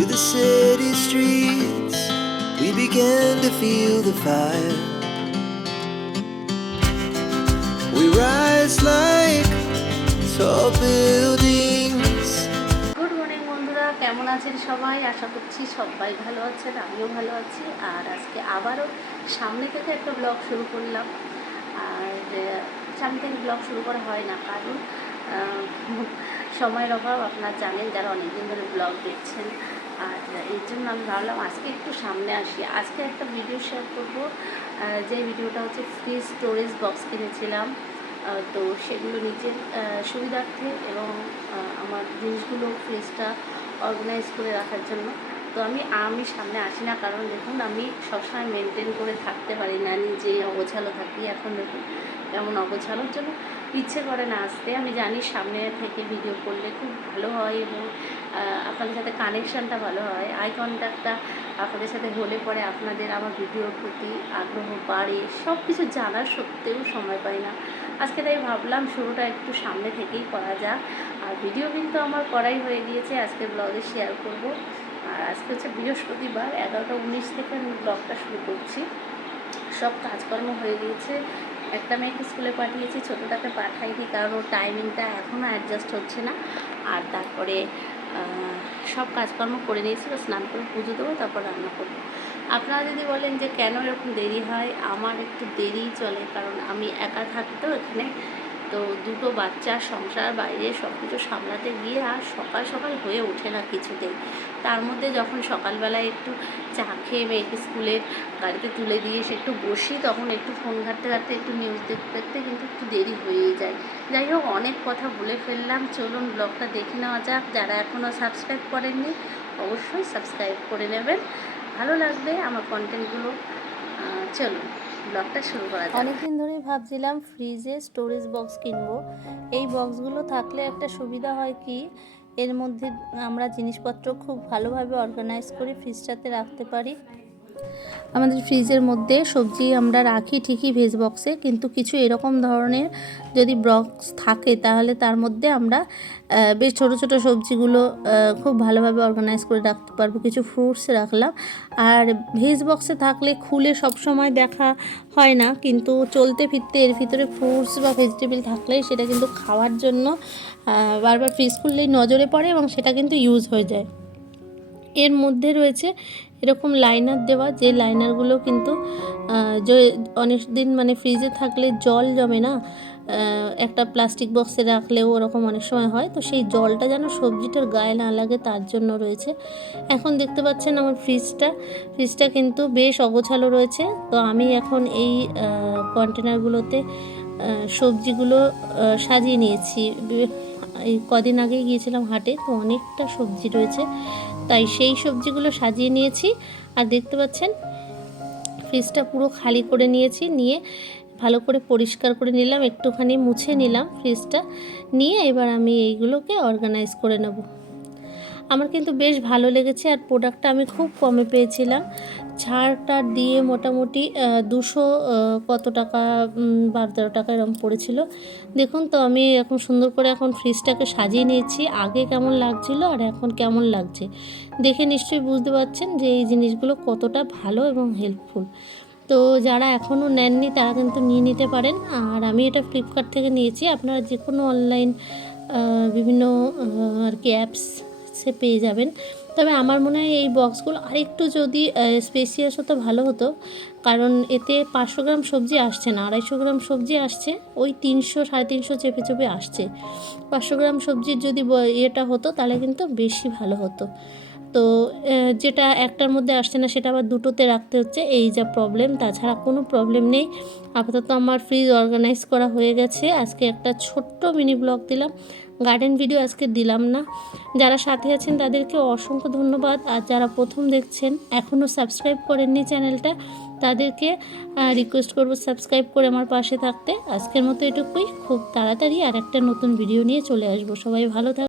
to the city streets, we began to feel the fire. We rise like tall buildings. Good morning বন্ধুরা। কেমন আছেন সবাই? আশা করছি সবাই ভালো আছেন আমিও ভালো আছি। আর আজকে আবারও সামনে থেকে একটা ব্লগ শুরু করলাম। আর সামনে থেকে ব্লগ শুরু করা হয় না কারণ সময়ের অভাব। আপনারা জানেন যারা অনেকদিন ধরে ব্লগ দেখছেন আর এর জন্য আমি ভাবলাম আজকে একটু সামনে আসি। আজকে একটা ভিডিও শেয়ার করব। যে ভিডিওটা হচ্ছে ফ্রি স্টোরেজ বক্স কিনেছিলাম। তো সেগুলো নিজের সুবিধার্থে এবং আমার জিনিসগুলো ফ্রিজটা অর্গানাইজ করে রাখার জন্য। তো আমি আমি সামনে আসি না, কারণ দেখুন আমি সবসময় মেনটেন করে থাকতে পারি না, নিজে অগোছালো থাকি এখন দেখুন কেমন অগোছালোর জন্য। ইচ্ছে করে না আসতে, আমি জানি সামনে থেকে ভিডিও করলে খুব ভালো হয় এবং আপনাদের সাথে কানেকশানটা ভালো হয়। আই কন্ট্যাক্টটা আপনাদের সাথে হলে পরে আপনাদের আমার ভিডিওর প্রতি আগ্রহ বাড়ে। সব কিছু জানার সত্ত্বেও সময় পাই না। আজকে তাই ভাবলাম শুরুটা একটু সামনে থেকেই করা যাক। আর ভিডিও কিন্তু আমার করাই হয়ে গিয়েছে। আজকে ব্লগে শেয়ার করব। আজকে হচ্ছে বৃহস্পতিবার, এগারোটা উনিশ থেকে আমি ব্লগটা শুরু করছি। সব কাজকর্ম হয়ে গিয়েছে। একটা মেয়েকে স্কুলে পাঠিয়েছি, ছোটোটাকে পাঠাইনি কারণ ওর টাইমিংটা এখনও অ্যাডজাস্ট হচ্ছে না। আর তারপরে সব কাজকর্ম করে নিয়েছি বা স্নান করে পুজো দেবো, তারপর রান্না করব। আপনারা যদি বলেন যে কেন এরকম দেরি হয়, আমার একটু দেরিই চলে, কারণ আমি একা থাকি তো এখানে। তো দুটো বাচ্চা, সংসার, বাইরে সব কিছু সামলাতে গিয়ে আর সকাল সকাল হয়ে ওঠে না কিছুতেই। তার মধ্যে যখন সকালবেলায় একটু চা খেয়ে মেয়েকে স্কুলের গাড়িতে তুলে দিয়ে এসে একটু বসি, তখন একটু ফোন ঘাঁটতে ঘাঁটতে একটু নিউজ দেখতে দেখতে কিন্তু একটু দেরি হয়েই যায়। যাই হোক, অনেক কথা বলে ফেললাম। চলুন ব্লগটা দেখে নেওয়া যাক। যারা এখনও সাবস্ক্রাইব করেননি, অবশ্যই সাবস্ক্রাইব করে নেবেন। ভালো লাগবে আমার কন্টেন্টগুলো চলুন। ব্লগটা শুরু করা যাক। অনেকদিন ধরেই ভাবছিলাম ফ্রিজে স্টোরেজ বক্স কিনবো। এই বক্সগুলো থাকলে একটা সুবিধা হয় কি, এর মধ্যে আমরা জিনিসপত্র খুব ভালোভাবে অর্গানাইজ করে ফ্রিজটাতে রাখতে পারি। আমাদের ফ্রিজের মধ্যে সবজি আমরা রাখি ঠিকই ভেজ বক্সে কিন্তু কিছু এরকম ধরনের যদি বক্স থাকে, তাহলে তার মধ্যে আমরা বেশ ছোট ছোট সবজিগুলো খুব ভালোভাবে অর্গানাইজ করে রাখতে পারব। কিছু ফ্রুটস রাখলাম। আর ভেজ বক্সে থাকলে খুলে সব সময় দেখা হয় না, কিন্তু চলতে ফিরতে এর ভিতরে ফ্রুটস বা ভেজিটেবল থাকলেই সেটা কিন্তু খাওয়ার জন্য বারবার ফ্রিজ খুললেই নজরে পড়ে এবং সেটা কিন্তু ইউজ হয়ে যায়। এর মধ্যে রয়েছে এরকম লাইনার দেওয়া, যে লাইনারগুলো কিন্তু অনেক দিন মানে ফ্রিজে থাকলে জল জমে না একটা প্লাস্টিক বক্সে রাখলেও ওরকম অনেক সময় হয়। তো সেই জলটা যেন সবজিটার গায়ে না লাগে তার জন্য রয়েছে। এখন দেখতে পাচ্ছেন আমার ফ্রিজটা ফ্রিজটা কিন্তু বেশ অগোছালো রয়েছে। তো আমি এখন এই কন্টেনারগুলোতে সবজিগুলো সাজিয়ে নিয়েছি। এই কদিন আগে গিয়েছিলাম হাটে, তো অনেকটা সবজি রয়েছে। তাই সেই সবজিগুলো সাজিয়ে নিয়েছি। আর দেখতে পাচ্ছেন, ফ্রিজটা পুরো খালি করে নিয়েছি, নিয়ে ভালো করে পরিষ্কার করে নিলাম, একটুখানি মুছে নিলাম ফ্রিজটা, নিয়ে এবার আমি এইগুলোকে অর্গানাইজ করে নেব। আমার কিন্তু বেশ ভালো লেগেছে আর প্রোডাক্টটা আমি খুব কমে পেয়েছিলাম। ছাড়টা দিয়ে মোটামুটি দুশো কত টাকা বারো তেরো টাকা এরকম পড়েছিল। দেখুন তো, আমি এখন সুন্দর করে এখন ফ্রিজটাকে সাজিয়ে নিয়েছি। আগে কেমন লাগছিল আর এখন কেমন লাগছে? দেখে নিশ্চয়ই বুঝতে পারছেন যে এই জিনিসগুলো কতটা ভালো এবং হেল্পফুল তো যারা এখনও নেননি, তারা কিন্তু নিয়ে নিতে পারেন। আর আমি এটা ফ্লিপকার্ট থেকে নিয়েছি। আপনারা যে কোনো অনলাইন বিভিন্ন আর কি অ্যাপস সে পেয়ে যাবেন। তবে আমার মনে হয় এই বক্সগুলো আরেকটু যদি স্পেসিয়াস হতো, ভালো হতো। কারণ এতে পাঁচশো গ্রাম সবজি আসছে না। আড়াইশো গ্রাম সবজি আসছে, ওই তিনশো, সাড়ে তিনশো চেপে চেপে আসছে। পাঁচশো গ্রাম সবজির যদি ইয়েটা হতো, তাহলে কিন্তু বেশি ভালো হতো। তো যেটা একটার মধ্যে আসছে না, সেটা আবার দুটোতে রাখতে হচ্ছে, এই যা প্রবলেম তাছাড়া কোনো প্রবলেম নেই। আপাতত আমার ফ্রিজ অর্গানাইজ করা হয়ে গেছে। আজকে একটা ছোট্ট মিনি ব্লগ দিলাম। গার্ডেন ভিডিও আজকে দিলাম না। যারা সাথে আছেন, তাদেরকে অসংখ্য ধন্যবাদ। আর যারা প্রথম দেখছেন এখনও সাবস্ক্রাইব করেননি চ্যানেলটা তাদেরকে রিকোয়েস্ট করব সাবস্ক্রাইব করে আমার পাশে থাকতে। আজকের মতো এটুকুই। খুব তাড়াতাড়ি আর একটা নতুন ভিডিও নিয়ে চলে আসব। সবাই ভালো থাক